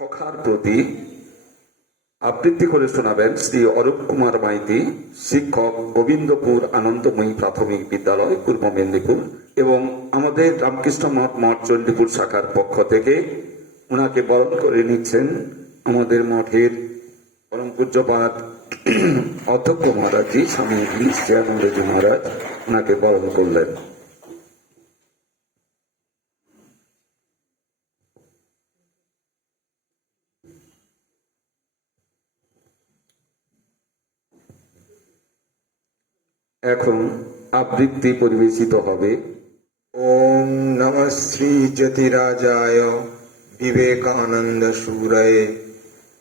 সখার প্রতি আবৃত্তি করে শোনাবেন শ্রী অরূপ কুমার মাইতি, শিক্ষক গোবিন্দপুর আনন্দময়ী প্রাথমিক বিদ্যালয়, পূর্ব মেদিনীপুর এবং আমাদের রামকৃষ্ণ মঠ মঠ চণ্ডীপুর শাখার পক্ষ থেকে ওনাকে বরণ করে নিচ্ছেন আমাদের মঠের পরম পূজ্যপাত অধ্যক্ষ মহারাজজি স্বামী নিশ্চয়ানন্দজি মহারাজ ওনাকে বরণ করলেন। এখন আবৃত্তি পরিবেশিত হবে। ওম নম শ্রী জ্যোতিরাজায় বিবেকানন্দ সুরয়ে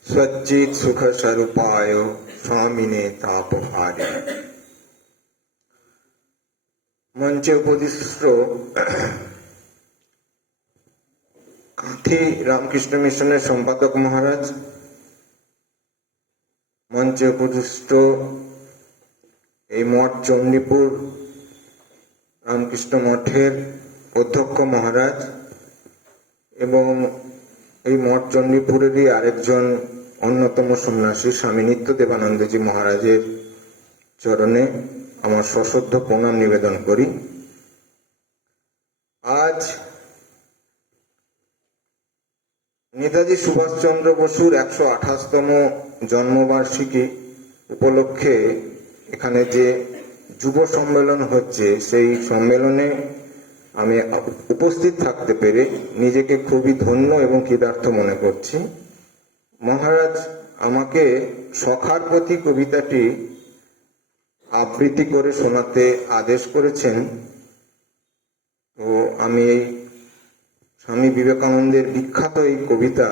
সচ্চিৎ সুখ স্বরূপায় স্বামিনে তাপহারে মঞ্চে উপদিষ্ট কাঁথি রামকৃষ্ণ মিশনের সম্পাদক মহারাজ, মঞ্চে উপদিষ্ট এই মঠ চণ্ডীপুর রামকৃষ্ণ মঠের অধ্যক্ষ মহারাজ এবং এই মঠ চণ্ডীপুরেরই আরেকজন অন্যতম সন্ন্যাসী স্বামী নিত্য দেবানন্দজি মহারাজের চরণে আমার সশ্রদ্ধ প্রণাম নিবেদন করি। আজ নেতাজি সুভাষচন্দ্র বসুর একশো আঠাশতম জন্মবার্ষিকী উপলক্ষে এখানে যে যুব সম্মেলন হচ্ছে, সেই সম্মেলনে আমি উপস্থিত থাকতে পেরে নিজেকে খুবই ধন্য এবং কৃতার্থ মনে করছি। মহারাজ, আমাকে সখার প্রতি কবিতাটি আবৃত্তি করে শোনাতে আদেশ করেছেন। তো আমি এই স্বামী বিবেকানন্দের বিখ্যাত এই কবিতা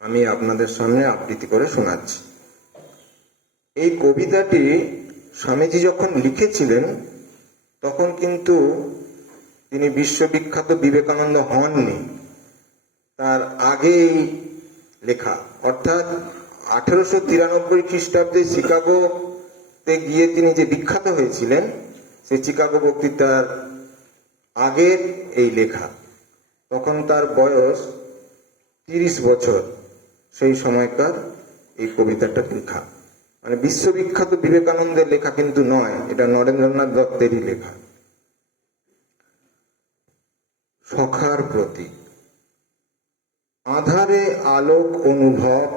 আমি আপনাদের সামনে আবৃত্তি করে শোনাচ্ছি। এই কবিতাটি স্বামীজি যখন লিখেছিলেন, তখন কিন্তু তিনি বিশ্ববিখ্যাত বিবেকানন্দ হননি। তার আগেই লেখা, অর্থাৎ আঠেরোশো তিরানব্বই খ্রিস্টাব্দে শিকাগোতে গিয়ে তিনি যে বিখ্যাত হয়েছিলেন, সেই চিকাগো বক্তৃতার আগের এই লেখা। তখন তার বয়স তিরিশ বছর, সেই সময়কার এই কবিতাটা লেখা। মানে বিশ্ববিখ্যাত বিবেকানন্দের লেখা কিন্তু নয়, এটা নরেন্দ্রনাথ দত্তেরই লেখা। সখার প্রতি আধারে আলোক অনুভব,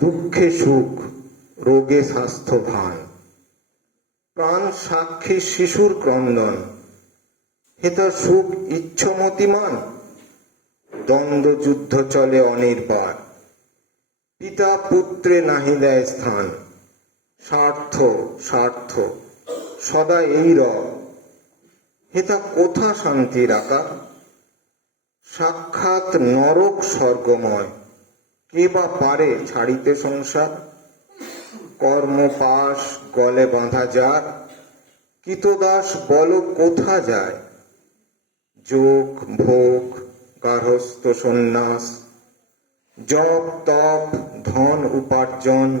দুঃখে সুখ, রোগে স্বাস্থ্য ভান। প্রাণ সাক্ষী শিশুর ক্রন্দন, হেতা সুখ ইচ্ছমতিমান। দ্বন্দ্ব যুদ্ধ চলে অনির্বার পিতা পুত্রে নাহি দেয় স্থান। স্বার্থ স্বার্থ, সদা এই রব। হেতা কোথা শান্তির আকার সাক্ষাৎ নরক স্বর্গময়। কে বা পারে ছাড়িতে সংসার? কর্মপাশ গলে বাঁধা যার কিতদাস বল কোথা যায়? যোগ, ভোগ গার্হস্থ সন্ন্যাস। জপ, তপ ধন উপার্জন,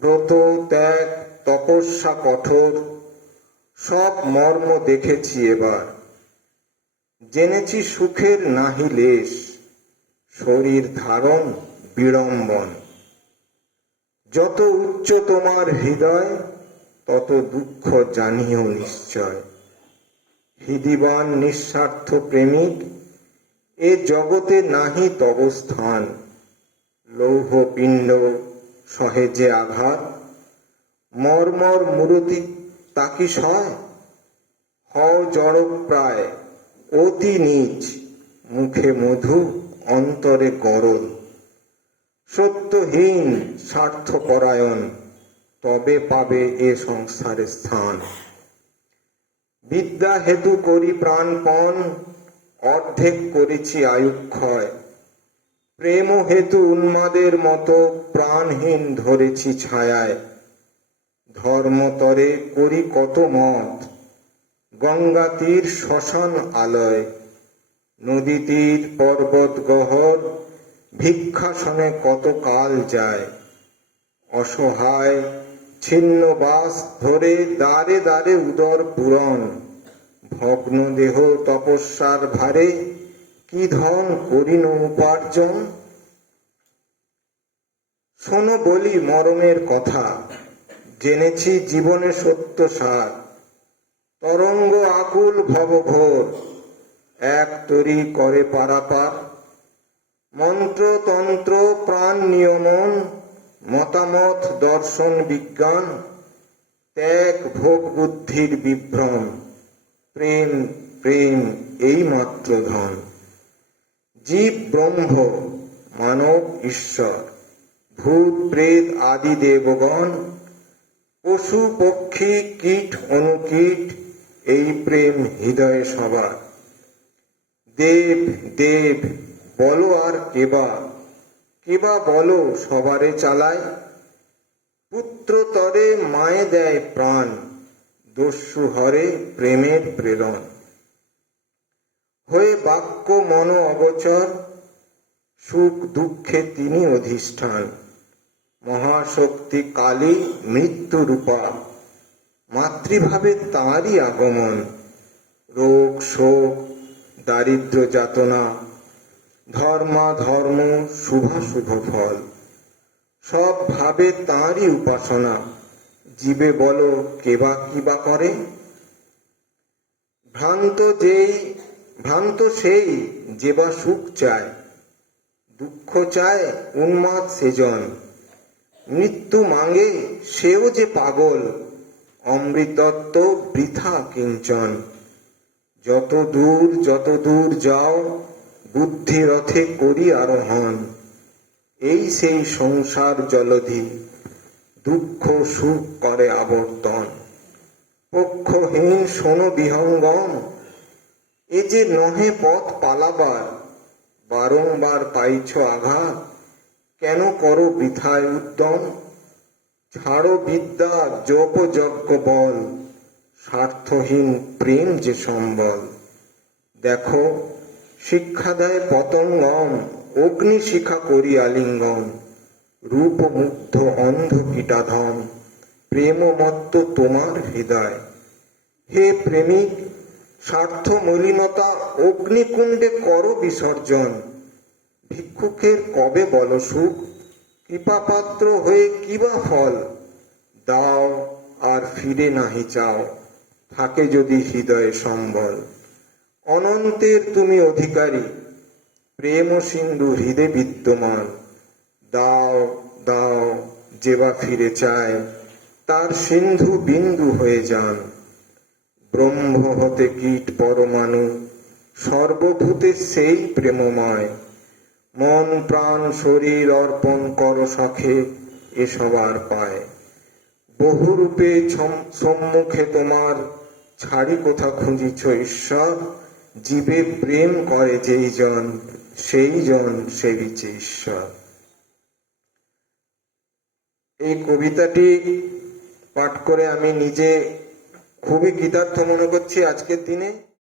ব্রত, ত্যাগ, তপস্যা, কঠোর, সব মর্ম দেখেছি এবার। জেনেছি সুখের নাহি লেশ, শরীর ধারণ বিড়ম্বন। যত উচ্চ তোমার হৃদয়, তত দুঃখ জানিও নিশ্চয়। হৃদিবান নিঃস্বার্থ প্রেমিক, এ জগতে নাহি তব স্থান। লৌহ পিণ্ড সহেজে আঘাত, মর্মর মূরতি তাকি সয়? হও জড় প্রায় অতি নিচ মুখে মধু, অন্তরে গরল সত্যহীন স্বার্থপরায়ণ, তবে পাবে এ সংসারে স্থান। বিদ্যা হেতু করি প্রাণপণ, অর্ধেক করেছি আয়ুক্ষয়। প্রেম হেতু উন্মাদের মতো প্রাণহীন ধরেছি ছায়ায়। ধর্মতরে করি কত মত। গঙ্গা তীর শ্মশান আলয়। নদী তীর পর্বত গহর ভিক্ষাসনে কত কাল যায়। অসহায় ছিন্ন বাস ধরে দ্বারে দ্বারে উদর পূরণ। ভগ্ন দেহ তপস্যার ভারে কি ধন করিন উপার্জন? শোনো বলি মরমের কথা। জেনেছি জীবনে সত্য সার। তরঙ্গ আকুল ভবঘোর এক তরি করে পারাপার। মন্ত্রতন্ত্র প্রাণ নিয়মন, মতামত, দর্শন, বিজ্ঞান, ত্যাগ, ভোগ, বুদ্ধির বিভ্রম। প্রেম প্রেম, এই মাত্র ধন। জীব ব্রহ্ম মানব ঈশ্বর, ভূত, প্রেত আদি দেবগণ, পশু, পক্ষী, কীট, অনুকীট, এই প্রেম হৃদয়ে সবার। দেব দেব, বলো আর কেবা কেবা বলো সবারে চালায়। পুত্র তরে মায়ে দেয় প্রাণ, দস্যু হরে প্রেমের প্রেরণ। হয়ে বাক্য মন অবচর সুখ দুঃখে তিনি অধিষ্ঠান। মহাশক্তি কালী মৃত্যু রূপা। মাতৃভাবে তাঁরই আগমন। রোগ, শোক দারিদ্র যাতনা, ধর্মা ধর্ম শুভাশুভ ফল। সব ভাবে তাঁরই উপাসনা। জীবে বলো কেবা কিবা করে। ভ্রান্ত যেই ভ্রান্ত সেই যে বা সুখ চায়, দুঃখ চায় উন্মাদ সেজন। মৃত্যু মাঙ্গে সেও যে পাগল, অমৃতত্ব বৃথা কিঞ্চন। যত দূর যত দূর যাও, বুদ্ধি রথে করি আরোহণ। এই সেই সংসার জলধি, দুঃখ সুখ করে আবর্তন। পক্ষহীন শোনো বিহঙ্গম এ যে নহে পথ পালাবার, বারংবার পাইছ আঘাত, কেন করো বৃথায় উদ্যম? ছাড়ো বিদ্যা জপ যজ্ঞ বল, স্বার্থহীন প্রেম যে সম্বল। দেখো, শিক্ষা দেয় পতঙ্গম অগ্নি শিখা করি আলিঙ্গন, রূপ মুগ্ধ অন্ধ কীটাধম, প্রেমমত্ত তোমার হৃদয়। হে প্রেমিক স্বার্থ মলিনতা অগ্নিকুণ্ডে কর বিসর্জন। ভিক্ষুকের কবে বল সুখ? কৃপাপাত্র হয়ে কিবা ফল? দাও আর ফিরে নাহি চাও, থাকে যদি হৃদয়ে সম্বল। অনন্তের তুমি অধিকারী, প্রেম সিন্ধু হৃদে বিদ্যমান। দাও দাও যেবা ফিরে চায়, তার সিন্ধু বিন্দু হয়ে যান। ব্রহ্ম হতে কীট পরমাণু, সর্বভূতে সেই প্রেমময়। মন, প্রাণ, শরীর অর্পণ কর সখে, এ সবার পায়। বহুরূপে সম্মুখে তোমার, ছাড়ি কোথা খুঁজিছ ঈশ্বর? জীবে প্রেম করে যেই জন, সেই জন সেবিছে ঈশ্বর। এই কবিতাটি পাঠ করে আমি নিজে খুবই কৃতার্থ মনে করছি আজকের দিনে।